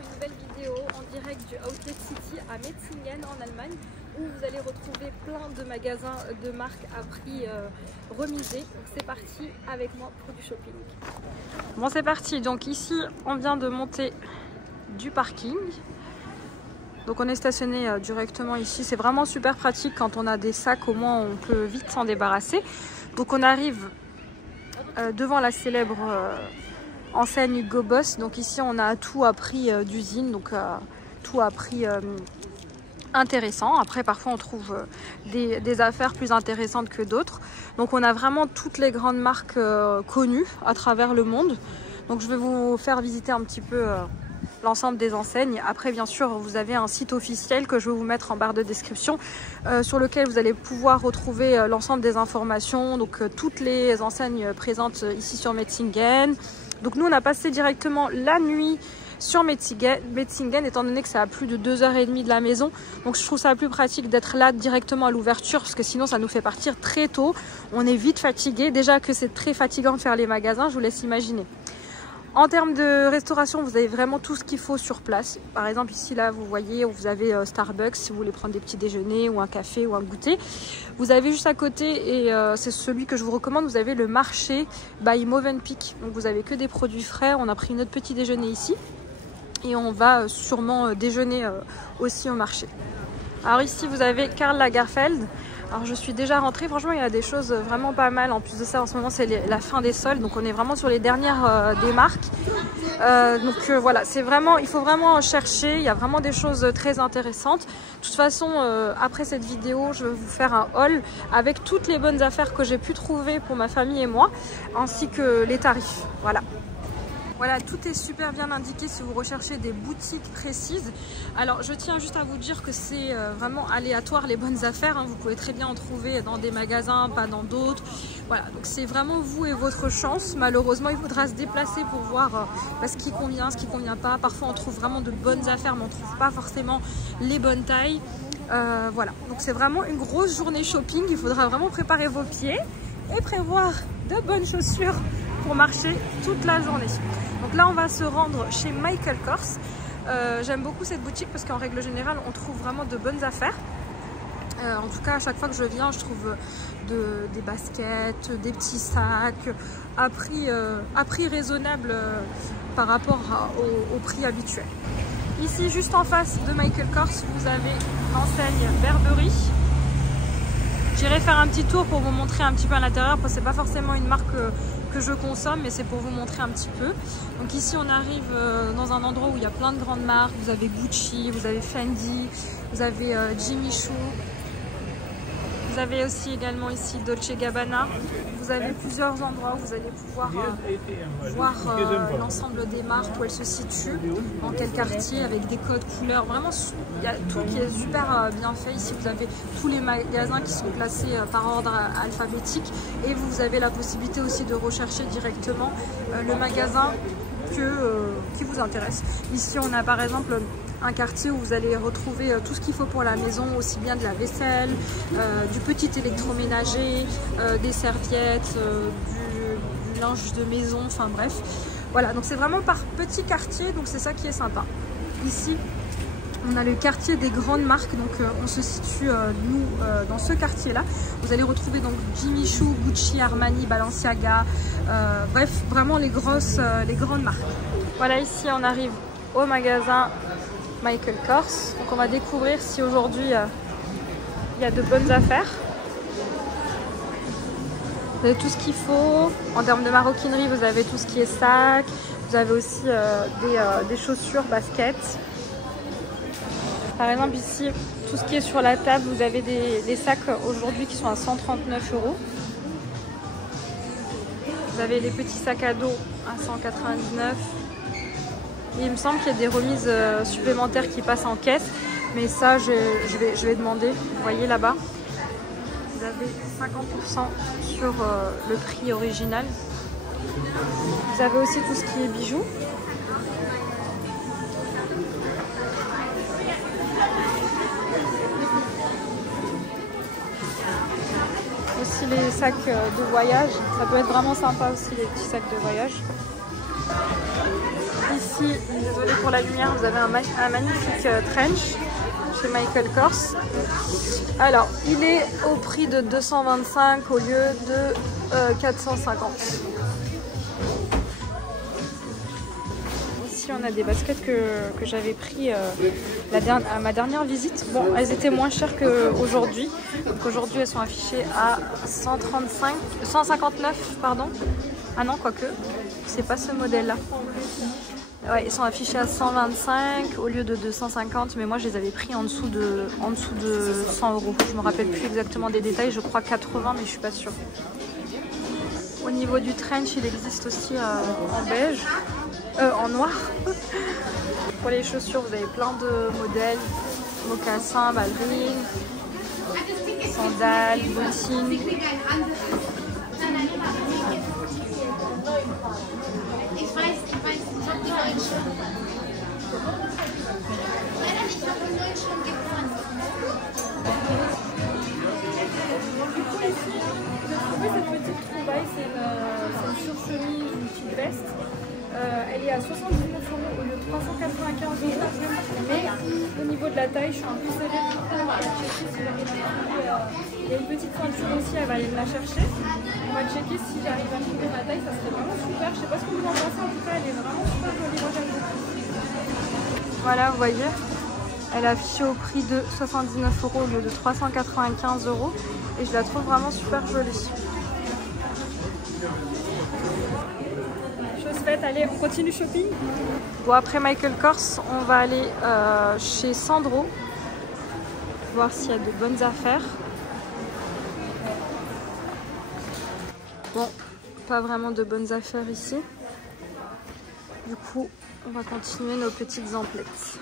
une nouvelle vidéo en direct du Outlet City à Metzingen en Allemagne où vous allez retrouver plein de magasins de marque à prix remisé. Donc c'est parti avec moi pour du shopping. Bon c'est parti, donc ici on vient de monter du parking. Donc on est stationné directement ici, c'est vraiment super pratique quand on a des sacs, au moins on peut vite s'en débarrasser. Donc on arrive devant la célèbre enseigne Hugo Boss. Donc ici on a tout à prix d'usine, donc tout à prix intéressant. Après parfois on trouve des affaires plus intéressantes que d'autres. Donc on a vraiment toutes les grandes marques connues à travers le monde. Donc je vais vous faire visiter un petit peu l'ensemble des enseignes. Après bien sûr vous avez un site officiel que je vais vous mettre en barre de description sur lequel vous allez pouvoir retrouver l'ensemble des informations, donc toutes les enseignes présentes ici sur Metzingen. Donc nous on a passé directement la nuit sur Metzingen étant donné que c'est à plus de 2h30 de la maison. Donc je trouve ça plus pratique d'être là directement à l'ouverture parce que sinon ça nous fait partir très tôt. On est vite fatigué. Déjà que c'est très fatigant de faire les magasins, je vous laisse imaginer. En termes de restauration, vous avez vraiment tout ce qu'il faut sur place. Par exemple, ici, là, vous voyez, vous avez Starbucks si vous voulez prendre des petits déjeuners ou un café ou un goûter. Vous avez juste à côté, et c'est celui que je vous recommande, vous avez le marché by Movenpick. Donc, vous avez que des produits frais. On a pris notre petit déjeuner ici et on va sûrement déjeuner aussi au marché. Alors ici, vous avez Karl Lagerfeld. Alors je suis déjà rentrée, franchement il y a des choses vraiment pas mal. En plus de ça en ce moment c'est la fin des soldes, donc on est vraiment sur les dernières des marques. Voilà, c'est vraiment, il faut vraiment chercher, il y a vraiment des choses très intéressantes. De toute façon après cette vidéo je vais vous faire un haul avec toutes les bonnes affaires que j'ai pu trouver pour ma famille et moi, ainsi que les tarifs, voilà. Voilà, tout est super bien indiqué si vous recherchez des boutiques précises. Alors, je tiens juste à vous dire que c'est vraiment aléatoire les bonnes affaires. Hein. Vous pouvez très bien en trouver dans des magasins, pas dans d'autres. Voilà, donc c'est vraiment vous et votre chance. Malheureusement, il faudra se déplacer pour voir ce qui convient, ce qui convient pas. Parfois, on trouve vraiment de bonnes affaires, mais on ne trouve pas forcément les bonnes tailles. Voilà, donc c'est vraiment une grosse journée shopping. Il faudra vraiment préparer vos pieds et prévoir de bonnes chaussures pour marcher toute la journée. Donc là on va se rendre chez Michael Kors. J'aime beaucoup cette boutique parce qu'en règle générale on trouve vraiment de bonnes affaires. En tout cas à chaque fois que je viens je trouve des baskets, des petits sacs à prix raisonnable par rapport au prix habituel. Ici juste en face de Michael Kors vous avez l'enseigne Burberry. J'irai faire un petit tour pour vous montrer un petit peu à l'intérieur parce que c'est pas forcément une marque que je consomme, mais c'est pour vous montrer un petit peu. Donc ici on arrive dans un endroit où il y a plein de grandes marques. Vous avez Gucci, vous avez Fendi, vous avez Jimmy Choo. Vous avez aussi également ici Dolce Gabbana. Vous avez plusieurs endroits où vous allez pouvoir voir l'ensemble des marques, où elles se situent, dans quel quartier, avec des codes couleurs. Vraiment, il y a tout qui est super bien fait. Ici, vous avez tous les magasins qui sont classés par ordre alphabétique. Et vous avez la possibilité aussi de rechercher directement le magasin qui vous intéresse. Ici, on a par exemple un quartier où vous allez retrouver tout ce qu'il faut pour la maison, aussi bien de la vaisselle, du petit électroménager, des serviettes, du linge de maison, enfin bref. Voilà, donc c'est vraiment par petit quartier, donc c'est ça qui est sympa. Ici, on a le quartier des grandes marques, donc on se situe, nous, dans ce quartier-là. Vous allez retrouver donc Jimmy Choo, Gucci, Armani, Balenciaga, bref, vraiment les grandes marques. Voilà, ici on arrive au magasin Michael Kors. Donc on va découvrir si aujourd'hui il y a de bonnes affaires. Vous avez tout ce qu'il faut. En termes de maroquinerie, vous avez tout ce qui est sac. Vous avez aussi des chaussures, baskets. Par exemple ici, tout ce qui est sur la table, vous avez des sacs aujourd'hui qui sont à 139 €. Vous avez les petits sacs à dos à 199 €. Et il me semble qu'il y a des remises supplémentaires qui passent en caisse. Mais ça, je vais demander. Vous voyez là-bas, vous avez 50% sur le prix original. Vous avez aussi tout ce qui est bijoux. Aussi les sacs de voyage. Ça peut être vraiment sympa aussi les petits sacs de voyage. Ici, désolé pour la lumière, vous avez un magnifique trench chez Michael Kors. Alors, il est au prix de 225 au lieu de 450. Ici, on a des baskets que j'avais pris à ma dernière visite. Bon, elles étaient moins chères qu'aujourd'hui. Donc aujourd'hui, elles sont affichées à 159, pardon. Ah non, quoique, c'est pas ce modèle-là. Ouais, ils sont affichés à 125 au lieu de 250, mais moi je les avais pris en dessous de 100 €. Je me rappelle plus exactement des détails, je crois 80, mais je suis pas sûre. Au niveau du trench, il existe aussi en beige, en noir. Pour les chaussures, vous avez plein de modèles, mocassins, ballerines, sandales, bottines. Cette petite trouvaille, c'est une surchemise, une petite veste. Elle est à 79 € au lieu de 395 €. Mais au niveau de la taille, je suis un peu serrée. Il y a une petite ceinture aussi, elle va aller me la chercher. On va checker si j'arrive à trouver ma taille, ça serait vraiment super. Je sais pas ce que vous en pensez, en tout cas, elle est vraiment super jolie. Moi, j'aime beaucoup. Voilà, vous voyez, elle est affichée au prix de 79 € au lieu de 395 € et je la trouve vraiment super jolie. Chose faite, allez, on continue shopping. Bon, après Michael Kors, on va aller chez Sandro, voir s'il y a de bonnes affaires. Bon, pas vraiment de bonnes affaires ici. Du coup, on va continuer nos petites emplettes.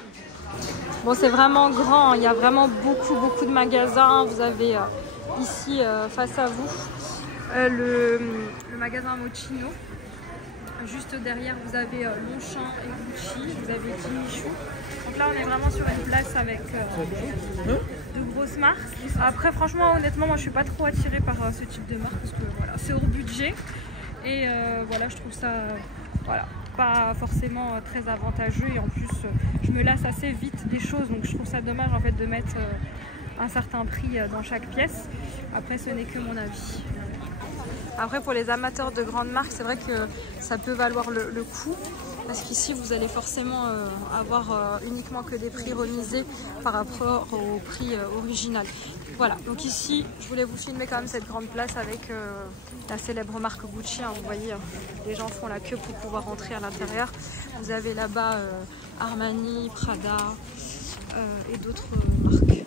Bon, c'est vraiment grand, il y a vraiment beaucoup de magasins. Vous avez ici, face à vous, le magasin Moschino. Juste derrière, vous avez Longchamp et Gucci, vous avez Jimmy Choo. Donc là, on est vraiment sur une place avec de grosses marques. Après, franchement, honnêtement, moi, je suis pas trop attirée par ce type de marque parce que voilà, c'est hors budget. Et voilà, je trouve ça pas forcément très avantageux. Et en plus, je me lasse assez vite des choses. Donc, je trouve ça dommage en fait de mettre un certain prix dans chaque pièce. Après, ce n'est que mon avis. Après, pour les amateurs de grandes marques, c'est vrai que ça peut valoir le coup. Parce qu'ici, vous allez forcément avoir uniquement que des prix remisés par rapport au prix original. Voilà, donc ici, je voulais vous filmer quand même cette grande place avec la célèbre marque Gucci. Hein, vous voyez, les gens font la queue pour pouvoir rentrer à l'intérieur. Vous avez là-bas Armani, Prada et d'autres marques.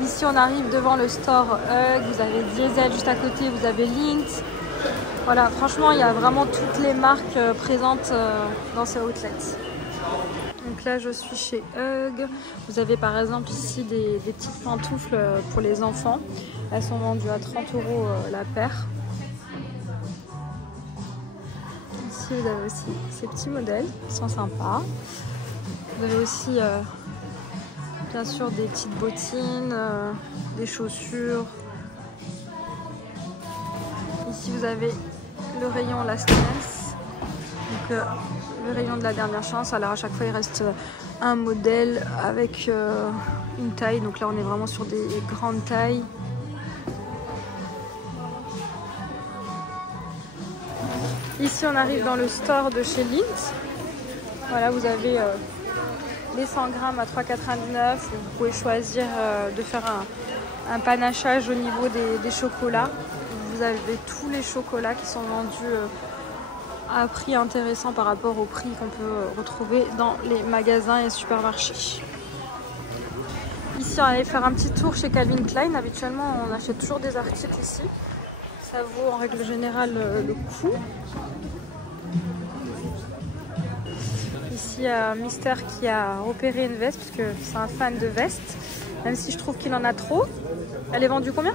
Ici, on arrive devant le store Hug, vous avez Diesel juste à côté, vous avez Lynx. Voilà, franchement, il y a vraiment toutes les marques présentes dans ce outlet. Donc là, je suis chez Hug. Vous avez par exemple ici des petites pantoufles pour les enfants. Elles sont vendues à 30 € la paire. Ici, vous avez aussi ces petits modèles, ils sont sympas. Vous avez aussi bien sûr des petites bottines, des chaussures. Ici vous avez le rayon Last Chance, donc le rayon de la dernière chance. Alors à chaque fois il reste un modèle avec une taille, donc là on est vraiment sur des grandes tailles. Ici on arrive dans le store de chez Lynx. Voilà, vous avez les 100 grammes à 3,99 €. Vous pouvez choisir de faire un panachage au niveau des chocolats. Vous avez tous les chocolats qui sont vendus à un prix intéressant par rapport au prix qu'on peut retrouver dans les magasins et supermarchés. Ici, on va aller faire un petit tour chez Calvin Klein. Habituellement, on achète toujours des articles ici. Ça vaut en règle générale le coup. Ici, il y a Mister qui a repéré une veste parce que c'est un fan de veste. Même si je trouve qu'il en a trop. Elle est vendue combien ?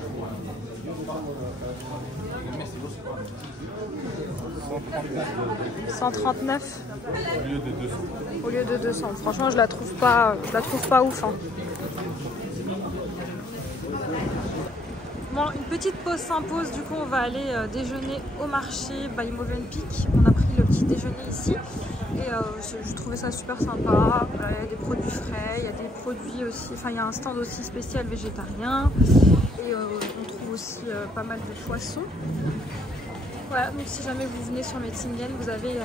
139 au lieu de 200. Franchement, je la trouve pas ouf. Hein. Bon, une petite pause s'impose, du coup on va aller déjeuner au marché by Movenpick. On a pris le petit déjeuner ici et je trouvais ça super sympa. Voilà, il y a des produits frais, il y a des produits aussi, enfin il y a un stand aussi spécial végétarien et on trouve aussi pas mal de poissons. Voilà, donc si jamais vous venez sur Metzingen, vous avez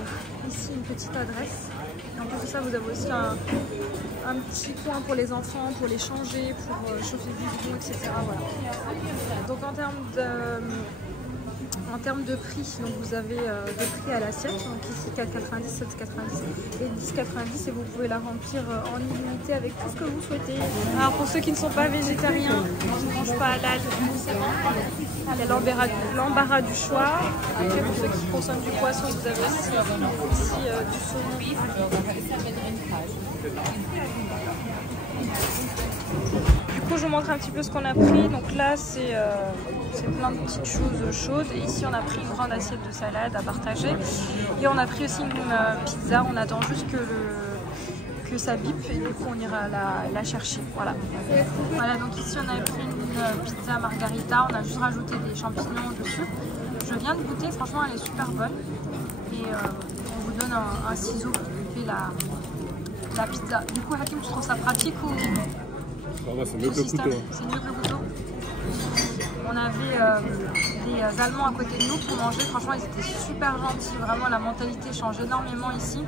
ici une petite adresse. Et en plus de ça, vous avez aussi un petit coin pour les enfants, pour les changer, pour chauffer du biberon, etc. Voilà. Donc en termes de prix, donc vous avez des prix à l'assiette, donc ici 4,90, 7,90 et 10,90 et vous pouvez la remplir en illimité avec tout ce que vous souhaitez. Alors pour ceux qui ne sont pas végétariens, qui ne mangent pas halal, il y a l'embarras du choix. Après pour ceux qui consomment du poisson, vous avez aussi ici du saumon. Du coup je vous montre un petit peu ce qu'on a pris. Donc là c'est plein de petites choses chaudes. Et ici on a pris une grande assiette de salade à partager. Et on a pris aussi une pizza. On attend juste que ça bip et du coup on ira la chercher. Voilà. Voilà, donc ici on a pris une pizza margarita. On a juste rajouté des champignons dessus. Je viens de goûter, franchement elle est super bonne. Et on vous donne un ciseau pour couper la pizza. Du coup Hakim, tu trouves ça pratique ou... C'est mieux que le couteau. C'est mieux que le couteau. On avait des Allemands à côté de nous pour manger. Franchement, ils étaient super gentils. Vraiment, la mentalité change énormément ici.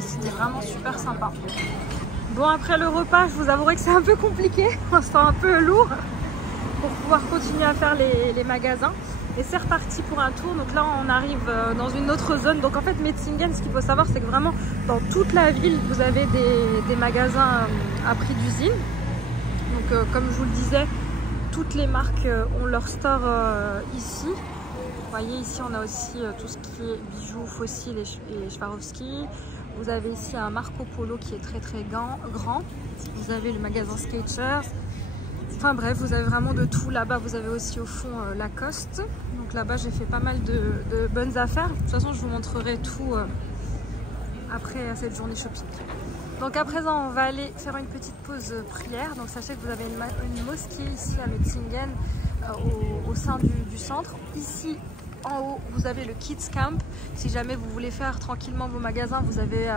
C'était vraiment super sympa. Bon, après le repas, je vous avouerai que c'est un peu compliqué. On se sent un peu lourd pour pouvoir continuer à faire les magasins. Et c'est reparti pour un tour. Donc là, on arrive dans une autre zone. Donc en fait, Metzingen, ce qu'il faut savoir, c'est que vraiment, dans toute la ville, vous avez des magasins à prix d'usine. Donc comme je vous le disais, toutes les marques ont leur store ici. Vous voyez, ici, on a aussi tout ce qui est bijoux, fossiles et Swarovski. Vous avez ici un Marco Polo qui est très très grand. Vous avez le magasin Skechers. Enfin bref, vous avez vraiment de tout. Là-bas, vous avez aussi au fond Lacoste. Donc là-bas, j'ai fait pas mal de bonnes affaires. De toute façon, je vous montrerai tout après cette journée shopping. Donc à présent, on va aller faire une petite pause prière. Donc sachez que vous avez une mosquée ici à Metzingen, au sein du centre. Ici, en haut, vous avez le Kids Camp. Si jamais vous voulez faire tranquillement vos magasins, vous avez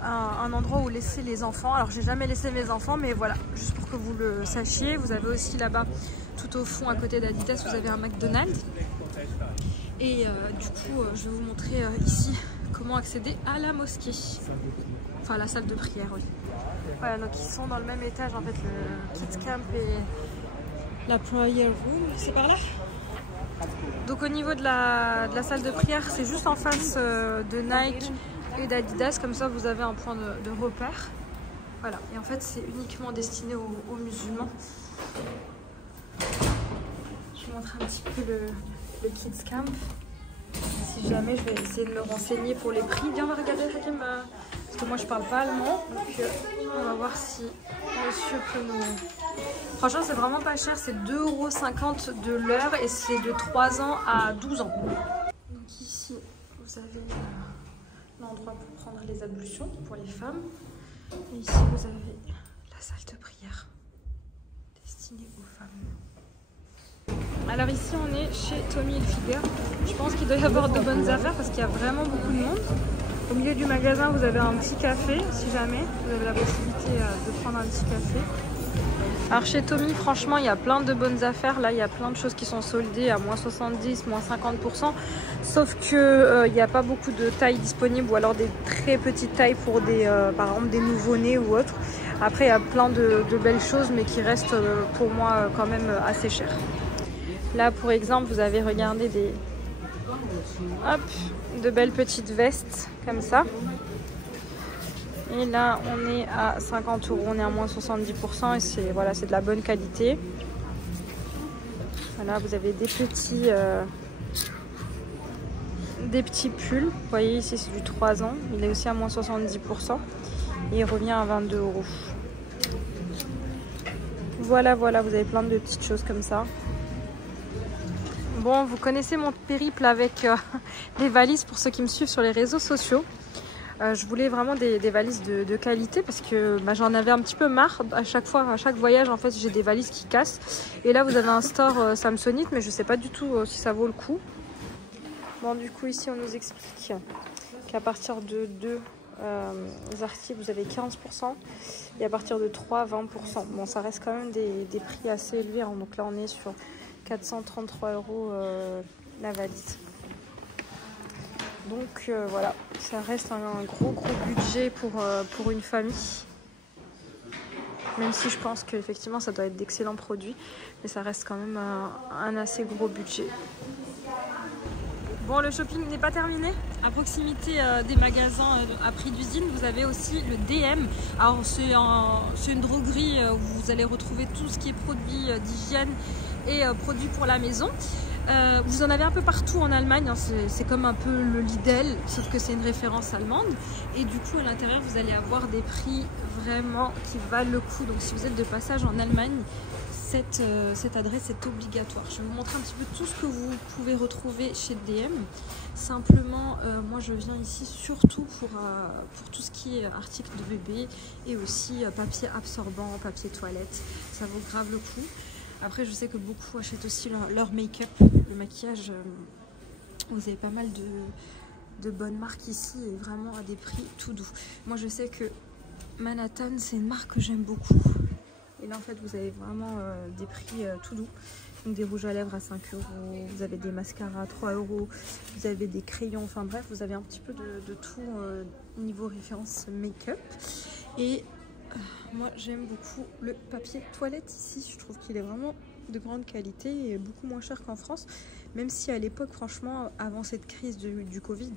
un endroit où laisser les enfants. Alors j'ai jamais laissé mes enfants, mais voilà, juste pour que vous le sachiez. Vous avez aussi là-bas, tout au fond à côté d'Adidas, vous avez un McDonald's. Et du coup, je vais vous montrer ici comment accéder à la mosquée. Enfin la salle de prière, oui. Voilà, donc ils sont dans le même étage en fait, le Kids Camp et la prayer room, c'est par là. Donc au niveau de la salle de prière, c'est juste en face de Nike et d'Adidas, comme ça vous avez un point de repère. Voilà, et en fait c'est uniquement destiné aux musulmans. Je vous montre un petit peu le Kids Camp. Si jamais, je vais essayer de me renseigner pour les prix. Viens, on va regarder Hakim, parce que moi je parle pas allemand, donc on va voir si monsieur peut nous... Franchement c'est vraiment pas cher, c'est 2,50 € de l'heure et c'est de 3 ans à 12 ans. Donc ici vous avez l'endroit pour prendre les ablutions pour les femmes. Et ici vous avez la salle de prière destinée aux femmes. Alors ici on est chez Tommy Hilfiger. Je pense qu'il doit y avoir de bonnes affaires parce qu'il y a vraiment beaucoup de monde. Au milieu du magasin vous avez un petit café si jamais vous avez la possibilité de prendre un petit café. Alors chez Tommy franchement il y a plein de bonnes affaires. Là il y a plein de choses qui sont soldées à moins 70, moins 50%. Sauf que il n'y a pas beaucoup de tailles disponibles ou alors des très petites tailles pour des, par exemple des nouveau-nés ou autres. Après il y a plein de belles choses mais qui restent pour moi quand même assez chères. Là, pour exemple, vous avez regardé de belles petites vestes comme ça. Et là, on est à 50 €, on est à moins 70% et c'est voilà, c'est de la bonne qualité. Voilà, vous avez des petits pulls. Vous voyez ici, c'est du 3 ans. Il est aussi à moins 70% et il revient à 22 €. Voilà, vous avez plein de petites choses comme ça. Bon, vous connaissez mon périple avec les valises pour ceux qui me suivent sur les réseaux sociaux. Je voulais vraiment des valises de qualité parce que bah, j'en avais un petit peu marre. À chaque fois, à chaque voyage, en fait, j'ai des valises qui cassent. Et là, vous avez un store Samsonite, mais je sais pas du tout si ça vaut le coup. Bon, du coup, ici, on nous explique qu'à partir de 2 articles, vous avez 15%. Et à partir de 3, 20%. Bon, ça reste quand même des prix assez élevés. Hein. Donc là, on est sur 433 € la valise. Donc voilà, ça reste un gros budget pour une famille. Même si je pense qu'effectivement ça doit être d'excellents produits, mais ça reste quand même un assez gros budget. Bon, le shopping n'est pas terminé. À proximité des magasins à prix d'usine, vous avez aussi le DM. Alors c'est une droguerie où vous allez retrouver tout ce qui est produits d'hygiène et produits pour la maison. Vous en avez un peu partout en Allemagne, hein. C'est comme un peu le Lidl, sauf que c'est une référence allemande. Et du coup, à l'intérieur, vous allez avoir des prix vraiment qui valent le coup. Donc, si vous êtes de passage en Allemagne, cette adresse est obligatoire. Je vais vous montrer un petit peu tout ce que vous pouvez retrouver chez DM. Simplement, moi, je viens ici surtout pour tout ce qui est articles de bébé et aussi papier absorbant, papier toilette. Ça vaut grave le coup. Après, je sais que beaucoup achètent aussi leur make-up, le maquillage. Vous avez pas mal de bonnes marques ici et vraiment à des prix tout doux. Moi, je sais que Manhattan, c'est une marque que j'aime beaucoup. Et là, en fait, vous avez vraiment des prix tout doux. Donc, des rouges à lèvres à 5 €, vous avez des mascaras à 3 €, vous avez des crayons. Enfin bref, vous avez un petit peu de tout niveau référence make-up. Et moi j'aime beaucoup le papier toilette ici, je trouve qu'il est vraiment de grande qualité et beaucoup moins cher qu'en France, même si à l'époque franchement avant cette crise du Covid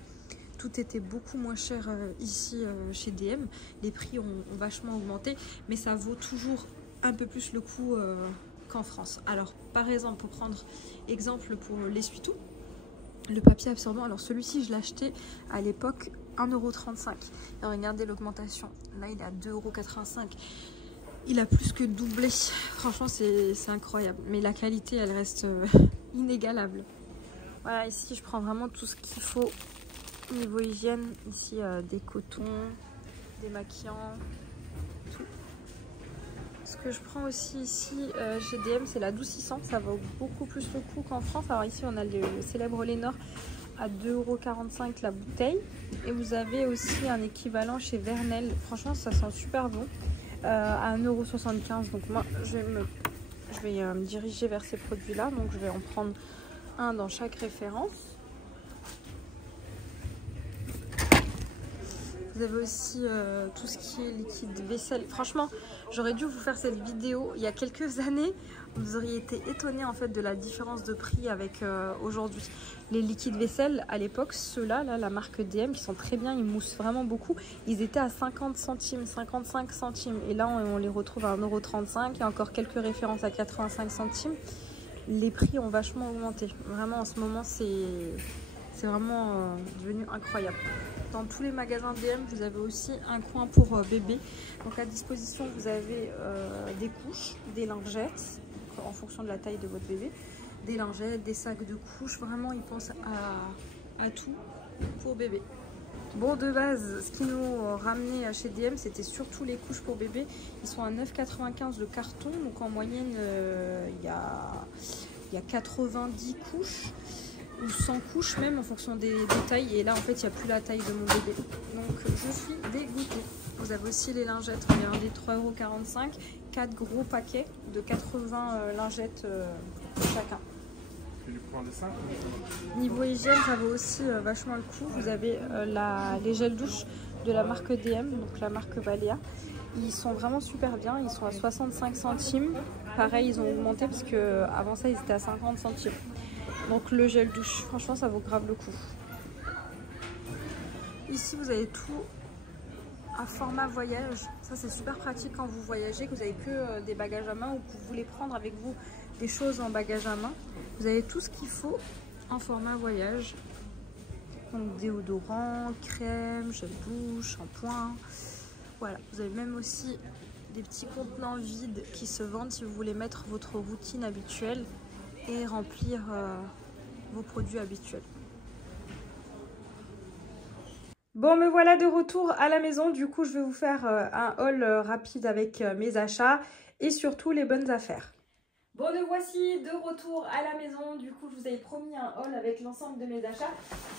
tout était beaucoup moins cher ici chez DM, les prix ont vachement augmenté, mais ça vaut toujours un peu plus le coup qu'en France. Alors par exemple, pour prendre exemple pour l'essuie-tout, le papier absorbant, alors celui-ci je l'ai acheté à l'époque 1,35 €. Et regardez l'augmentation. Là, il est à 2,85 €. Il a plus que doublé. Franchement, c'est incroyable. Mais la qualité, elle reste inégalable. Voilà, ici, je prends vraiment tout ce qu'il faut niveau hygiène. Ici, des cotons, des maquillants, tout. Ce que je prends aussi ici chez DM, c'est l'adoucissant. Ça vaut beaucoup plus le coup qu'en France. Alors ici, on a le célèbre Lénor à 2,45 € la bouteille. Et vous avez aussi un équivalent chez Vernel. Franchement, ça sent super bon. À 1,75 €. Donc moi, je vais me diriger vers ces produits-là. Donc je vais en prendre un dans chaque référence. Vous avez aussi tout ce qui est liquide vaisselle. Franchement, j'aurais dû vous faire cette vidéo il y a quelques années. Vous auriez été étonnés en fait de la différence de prix avec aujourd'hui. Les liquides vaisselle, à l'époque, ceux-là, la marque DM, qui sont très bien, ils moussent vraiment beaucoup. Ils étaient à 50 centimes, 55 centimes. Et là, on les retrouve à 1,35 €. Il y a encore quelques références à 85 centimes. Les prix ont vachement augmenté. Vraiment, en ce moment, c'est vraiment devenu incroyable. Dans tous les magasins DM, vous avez aussi un coin pour bébé. Donc à disposition, vous avez des couches, des lingettes, en fonction de la taille de votre bébé, des lingettes, des sacs de couches. Vraiment, ils pensent à tout pour bébé. Bon, de base, ce qui nous ramenait chez DM, c'était surtout les couches pour bébé. Ils sont à 9,95 € le carton. Donc en moyenne, il y a 90 couches. Ou 100 couches même en fonction des tailles, et là en fait il n'y a plus la taille de mon bébé, donc je suis dégoûtée. Vous avez aussi les lingettes, regardez, 3,45 €, 4 gros paquets de 80 lingettes chacun. Niveau hygiène, ça vaut aussi vachement le coup. Vous avez les gels douche de la marque DM, donc la marque Balea. Ils sont vraiment super bien, ils sont à 65 centimes. Pareil, ils ont augmenté parce que avant ça ils étaient à 50 centimes. Donc le gel douche, franchement ça vaut grave le coup. Ici vous avez tout à format voyage. Ça c'est super pratique quand vous voyagez, que vous n'avez que des bagages à main ou que vous voulez prendre avec vous des choses en bagage à main. Vous avez tout ce qu'il faut en format voyage. Donc déodorant, crème, gel douche, shampoing. Voilà, vous avez même aussi des petits contenants vides qui se vendent si vous voulez mettre votre routine habituelle et remplir vos produits habituels. Bon, me voilà de retour à la maison. Du coup, je vais vous faire un haul rapide avec mes achats et surtout les bonnes affaires. Bon, me voici de retour à la maison. Du coup, je vous avais promis un haul avec l'ensemble de mes achats.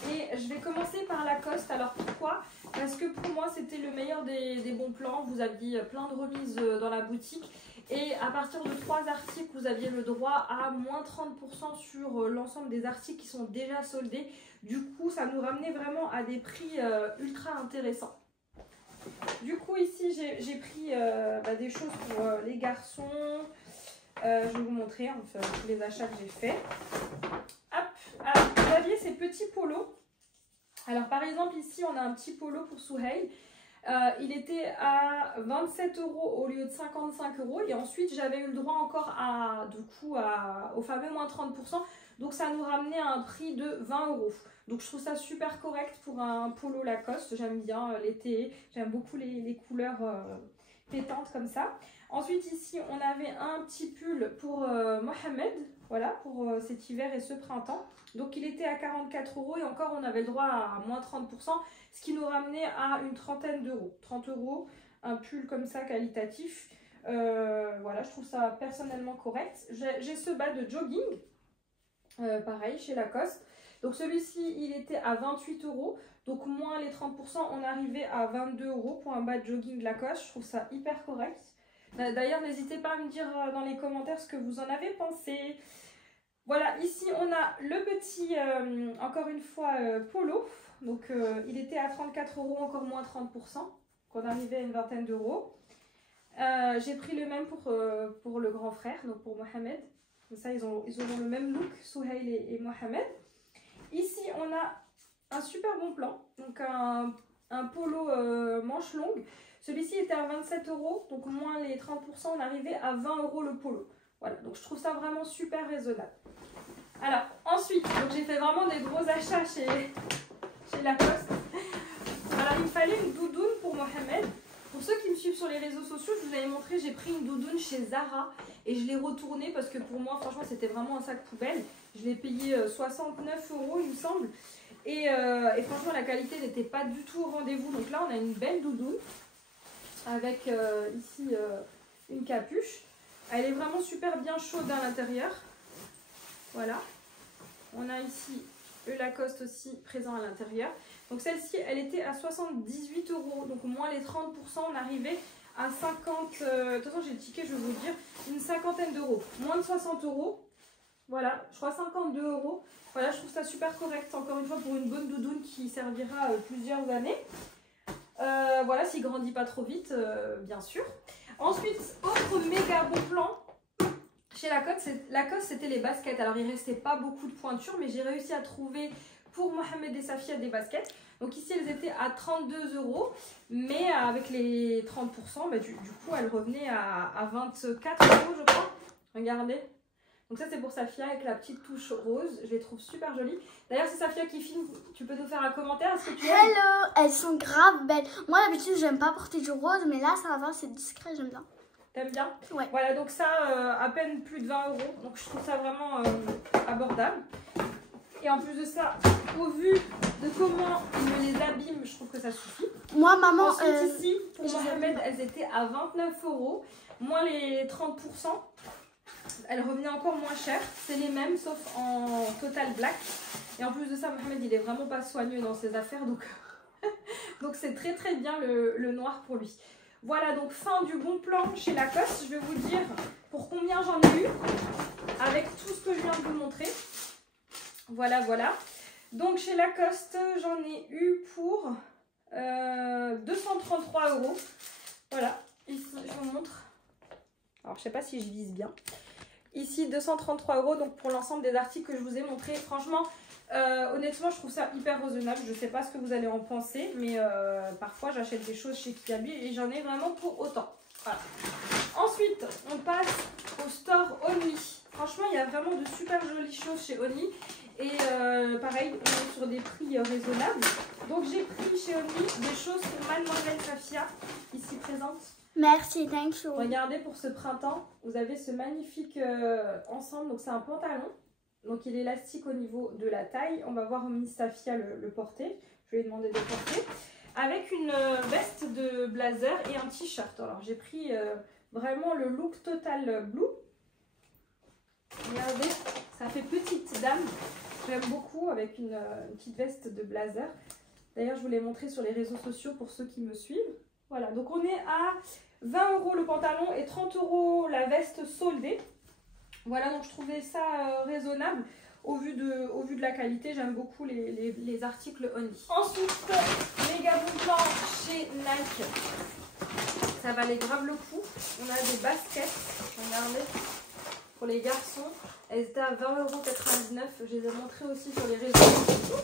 Et je vais commencer par Lacoste. Alors pourquoi? Parce que pour moi, c'était le meilleur des bons plans. Vous aviez plein de remises dans la boutique. Et à partir de 3 articles, vous aviez le droit à moins 30% sur l'ensemble des articles qui sont déjà soldés. Du coup, ça nous ramenait vraiment à des prix ultra intéressants. Du coup, ici, j'ai pris des choses pour les garçons. Je vais vous montrer enfin, tous les achats que j'ai faits. Hop, alors, vous aviez ces petits polos. Alors, par exemple, ici, on a un petit polo pour Souheil. Il était à 27 € au lieu de 55 €. Et ensuite, j'avais eu le droit encore au fameux moins 30%. Donc, ça nous ramenait à un prix de 20 €. Donc, je trouve ça super correct pour un polo Lacoste. J'aime bien l'été. J'aime beaucoup les couleurs pétantes comme ça. Ensuite, ici, on avait un petit pull pour Mohamed. Voilà, pour cet hiver et ce printemps. Donc, il était à 44 € et encore, on avait le droit à moins 30%. Ce qui nous ramenait à une trentaine d'euros. 30 €, un pull comme ça qualitatif. Voilà, je trouve ça personnellement correct. J'ai ce bas de jogging, pareil, chez Lacoste. Donc celui-ci, il était à 28 €. Donc moins les 30%, on arrivait à 22 € pour un bas de jogging Lacoste. Je trouve ça hyper correct. D'ailleurs, n'hésitez pas à me dire dans les commentaires ce que vous en avez pensé. Voilà, ici on a le petit, encore une fois, polo. Donc il était à 34 €, encore moins 30%. Qu'on arrivait à une vingtaine d'euros. J'ai pris le même pour le grand frère, donc pour Mohamed. Comme ça, ils auront le même look, Souheil et Mohamed. Ici, on a un super bon plan. Donc un polo manche longue. Celui-ci était à 27 €, donc moins les 30%, on arrivait à 20 € le polo. Voilà, donc je trouve ça vraiment super raisonnable. Alors, ensuite, j'ai fait vraiment des gros achats chez Lacoste. Alors, il me fallait une doudoune pour Mohamed. Pour ceux qui me suivent sur les réseaux sociaux, je vous avais montré, j'ai pris une doudoune chez Zara et je l'ai retournée parce que pour moi, franchement, c'était vraiment un sac poubelle. Je l'ai payé 69 €, il me semble. Et franchement, la qualité n'était pas du tout au rendez-vous. Donc là, on a une belle doudoune avec ici une capuche. Elle est vraiment super bien chaude à l'intérieur. Voilà. On a ici le Lacoste aussi présent à l'intérieur. Donc celle-ci, elle était à 78 €. Donc moins les 30%, on arrivait à 50... de toute façon, j'ai le ticket, je vais vous dire, une cinquantaine d'euros. Moins de 60 €. Voilà, je crois 52 €. Voilà, je trouve ça super correct, encore une fois, pour une bonne doudoune qui servira plusieurs années. Voilà, s'il ne grandit pas trop vite, bien sûr. Ensuite, autre méga bon plan. Chez Lacoste, c'était les baskets. Alors, il ne restait pas beaucoup de pointures, mais j'ai réussi à trouver pour Mohamed et Safia des baskets. Donc ici, elles étaient à 32 €, mais avec les 30%, du coup, elles revenaient à 24 €, je crois. Regardez. Donc ça, c'est pour Safia avec la petite touche rose. Je les trouve super jolies. D'ailleurs, c'est Safia qui filme. Tu peux nous faire un commentaire? Est-ce que tu aimes? Hello, elles sont grave belles. Moi, d'habitude, j'aime pas porter du rose, mais là, ça va, c'est discret, j'aime bien. T'aimes bien? Ouais. Voilà, donc ça, à peine plus de 20 €. Donc je trouve ça vraiment abordable. Et en plus de ça, au vu de comment il me les abîme, je trouve que ça suffit. Moi, maman... Ensuite, ici, pour Mohamed, elles étaient à 29 €. Moins les 30%. Elles revenaient encore moins chères. C'est les mêmes, sauf en total black. Et en plus de ça, Mohamed, il est vraiment pas soigneux dans ses affaires. Donc c'est très très bien le noir pour lui. Voilà, donc fin du bon plan chez Lacoste. Je vais vous dire pour combien j'en ai eu avec tout ce que je viens de vous montrer. Voilà, voilà. Donc chez Lacoste, j'en ai eu pour 233 €. Voilà, ici je vous montre. Alors je sais pas si je vise bien. Ici 233 €, donc pour l'ensemble des articles que je vous ai montrés. Franchement, honnêtement, je trouve ça hyper raisonnable. Je sais pas ce que vous allez en penser, mais parfois j'achète des choses chez Kiabi et j'en ai vraiment pour autant. Voilà. Ensuite, on passe au store Only. Franchement, il y a vraiment de super jolies choses chez Only. Et pareil, on est sur des prix raisonnables. Donc j'ai pris chez Only des choses pour Mademoiselle Safia, ici présente. Merci, thank you. Regardez, pour ce printemps, vous avez ce magnifique ensemble. Donc c'est un pantalon. Donc il est élastique au niveau de la taille. On va voir Miss Safia le porter. je lui ai demandé de porter. Avec une veste de blazer et un t-shirt. Alors j'ai pris vraiment le look total blue. Regardez, ça fait petite dame. J'aime beaucoup avec une petite veste de blazer. D'ailleurs, je vous l'ai montré sur les réseaux sociaux pour ceux qui me suivent. Voilà, donc on est à 20 € le pantalon et 30 € la veste soldée. Voilà, donc je trouvais ça raisonnable au vu de la qualité. J'aime beaucoup les articles Only. Ensuite, méga bon plan chez Nike. Ça valait grave le coup. On a des baskets, regardez. Pour les garçons, elles étaient à 20,99 €. Je les ai montrées aussi sur les réseaux.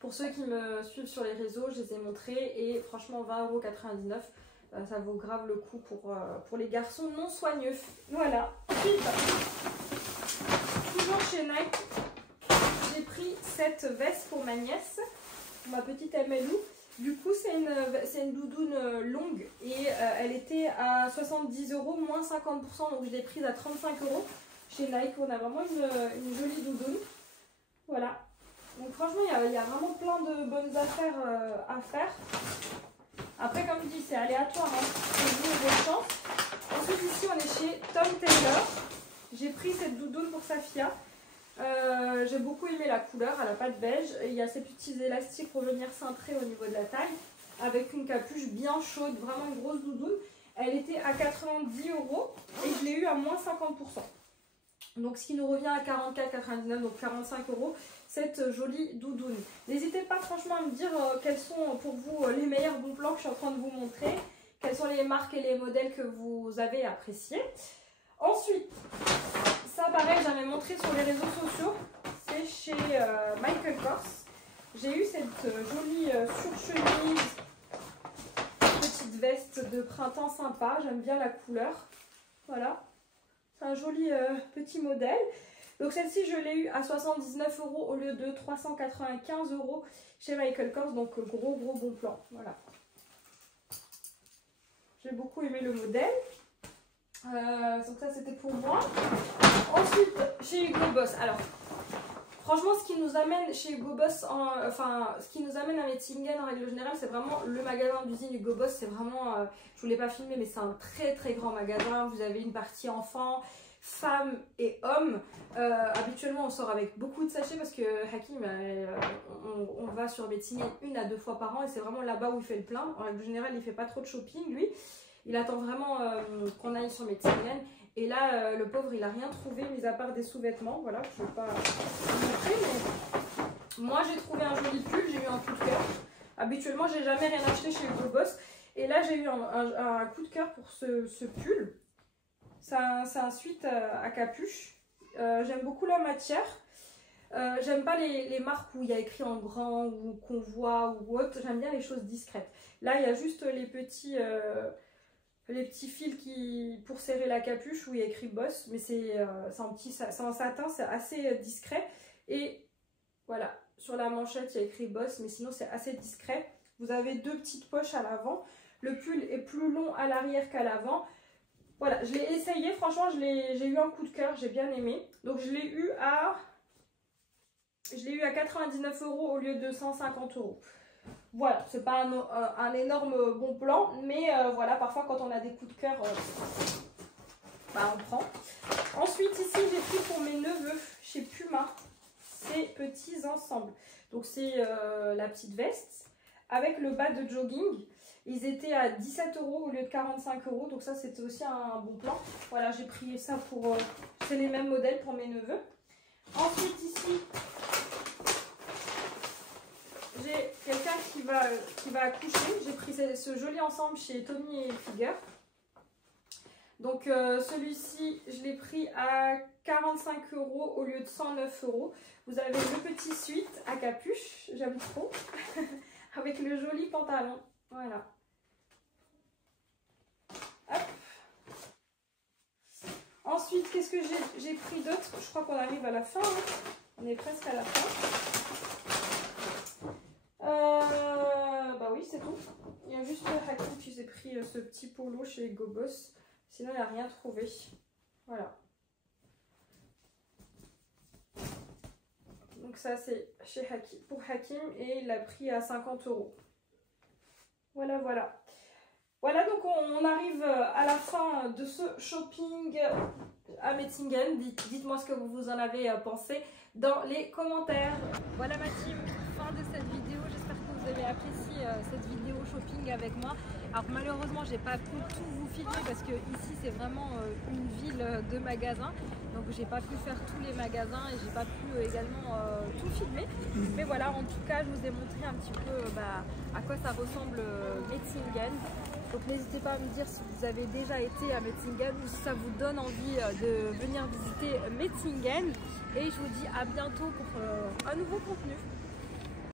Pour ceux qui me suivent sur les réseaux, je les ai montrées et franchement 20,99 €, ça vaut grave le coup pour les garçons non soigneux. Voilà. Ensuite, toujours chez Nike, j'ai pris cette veste pour ma nièce, pour ma petite Amelou. Du coup, c'est une doudoune longue et elle était à 70 €, moins 50%, donc je l'ai prise à 35 €. Chez Nike, on a vraiment une jolie doudoune. Voilà. Donc franchement, il y a vraiment plein de bonnes affaires à faire. Après, comme je dis, c'est aléatoire, hein. C'est vous et vos chances. Ensuite, ici, on est chez Tom Taylor. J'ai pris cette doudoune pour Safia. J'ai beaucoup aimé la couleur, elle n'a pas de beige. Et il y a ces petits élastiques pour venir cintrer au niveau de la taille. Avec une capuche bien chaude, vraiment une grosse doudoune. Elle était à 90 € et je l'ai eu à moins 50%. Donc ce qui nous revient à 44,99 €, donc 45 € cette jolie doudoune. N'hésitez pas franchement à me dire quels sont pour vous les meilleurs bons plans que je suis en train de vous montrer. Quelles sont les marques et les modèles que vous avez appréciés. Ensuite, ça pareil, j'avais montré sur les réseaux sociaux. C'est chez Michael Kors. J'ai eu cette jolie surchemise, petite veste de printemps sympa. J'aime bien la couleur. Voilà. C'est un joli petit modèle. Donc celle-ci, je l'ai eu à 79 € au lieu de 395 € chez Michael Kors. Donc gros bon plan. Voilà. J'ai beaucoup aimé le modèle. Donc ça, c'était pour moi. Ensuite, chez Hugo Boss. Alors, franchement, ce qui nous amène chez Hugo Boss, ce qui nous amène à Metzingen en règle générale, c'est vraiment le magasin d'usine Hugo Boss. C'est vraiment, je ne vous l'ai pas filmé, mais c'est un très grand magasin. Vous avez une partie enfants, femmes et hommes. Habituellement, on sort avec beaucoup de sachets parce que Hakim, on va sur Metzingen 1 à 2 fois par an et c'est vraiment là-bas où il fait le plein. En règle générale, il ne fait pas trop de shopping, lui. Il attend vraiment qu'on aille sur Metzingen. Et là, le pauvre, il n'a rien trouvé, mis à part des sous-vêtements. Voilà, je ne vais pas vous montrer, mais moi, j'ai trouvé un joli pull, j'ai eu un coup de cœur. Habituellement, j'ai jamais rien acheté chez Hugo Boss. Et là, j'ai eu un coup de cœur pour ce pull. C'est un sweat à capuche. J'aime beaucoup la matière. J'aime pas les marques où il y a écrit en grand ou qu'on voit ou autre. J'aime bien les choses discrètes. Là, il y a juste les petits fils pour serrer la capuche où il y a écrit Boss, mais c'est en satin, c'est assez discret. Et voilà, sur la manchette, il y a écrit Boss, mais sinon c'est assez discret. Vous avez deux petites poches à l'avant. Le pull est plus long à l'arrière qu'à l'avant. Voilà, je l'ai essayé, franchement, j'ai eu un coup de cœur, j'ai bien aimé. Donc je l'ai eu à 99 € au lieu de 150 €. Voilà, c'est pas un énorme bon plan, mais voilà, parfois quand on a des coups de cœur, on prend. Ensuite, ici, j'ai pris pour mes neveux chez Puma ces petits ensembles. Donc, c'est la petite veste avec le bas de jogging. Ils étaient à 17 € au lieu de 45 €, donc ça, c'était aussi un bon plan. Voilà, j'ai pris ça pour... c'est les mêmes modèles pour mes neveux. Ensuite, ici... j'ai quelqu'un qui va accoucher. J'ai pris ce joli ensemble chez Tommy Hilfiger. Donc celui-ci, je l'ai pris à 45 € au lieu de 109 €. Vous avez le petit sweat à capuche, j'aime trop, avec le joli pantalon. Voilà. Hop. Ensuite, qu'est-ce que j'ai pris d'autre? Je crois qu'on arrive à la fin. Hein. On est presque à la fin. Bah oui, c'est tout. Il y a juste Hakim qui s'est pris ce petit polo chez Hugo Boss. Sinon, il n'a rien trouvé. Voilà. Donc ça c'est chez Hakim, pour Hakim, et il l'a pris à 50 €. Voilà, voilà. Voilà, donc on arrive à la fin de ce shopping à Metzingen. Dites-moi ce que vous en avez pensé dans les commentaires. Voilà ma team, fin de cette vidéo. J'espère que vous avez apprécié cette vidéo shopping avec moi. Alors malheureusement, j'ai pas pu tout vous filmer parce que ici c'est vraiment une ville de magasins. Donc j'ai pas pu faire tous les magasins et j'ai pas pu également tout filmer. Mais voilà, en tout cas, je vous ai montré un petit peu à quoi ça ressemble Metzingen. Donc n'hésitez pas à me dire si vous avez déjà été à Metzingen ou si ça vous donne envie de venir visiter Metzingen. Et je vous dis à bientôt pour un nouveau contenu.